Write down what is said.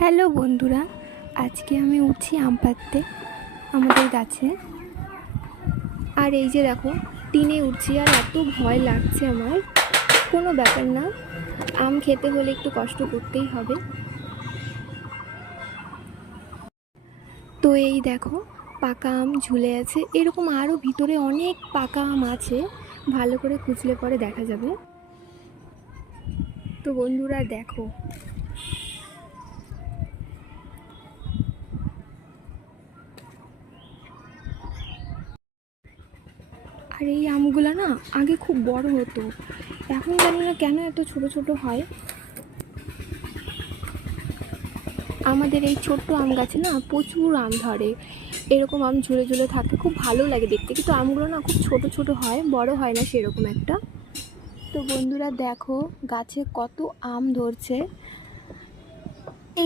Hello বন্ধুরা, আজকে আমি উঠছি আম পাড়তে আমাদের গাছে। আর এই যে দেখো, টিনে উঠছি আর এত ভয় লাগছে আমার। কোনো ব্যাপার না, আম খেতে হলে একটু কষ্ট করতেই হবে। তো এই দেখো, পাকা আম ঝুলে আছে, এরকম আরও ভিতরে অনেক পাকা আম আছে, ভালো করে খুঁজলে পরে দেখা যাবে। তো বন্ধুরা দেখো, আর এই আমগুলো না আগে খুব বড় হতো, এখন জানি না কেন এত ছোট ছোট হয়। আমাদের এই ছোট্ট আম গাছে না প্রচুর আম ধরে, এরকম আম ঝুলে ঝুলে থাকে, খুব ভালো লাগে দেখতে। কিন্তু আমগুলো না খুব ছোট ছোট হয়, বড় হয় না সেরকম একটা। তো বন্ধুরা দেখো, গাছে কত আম ধরছে,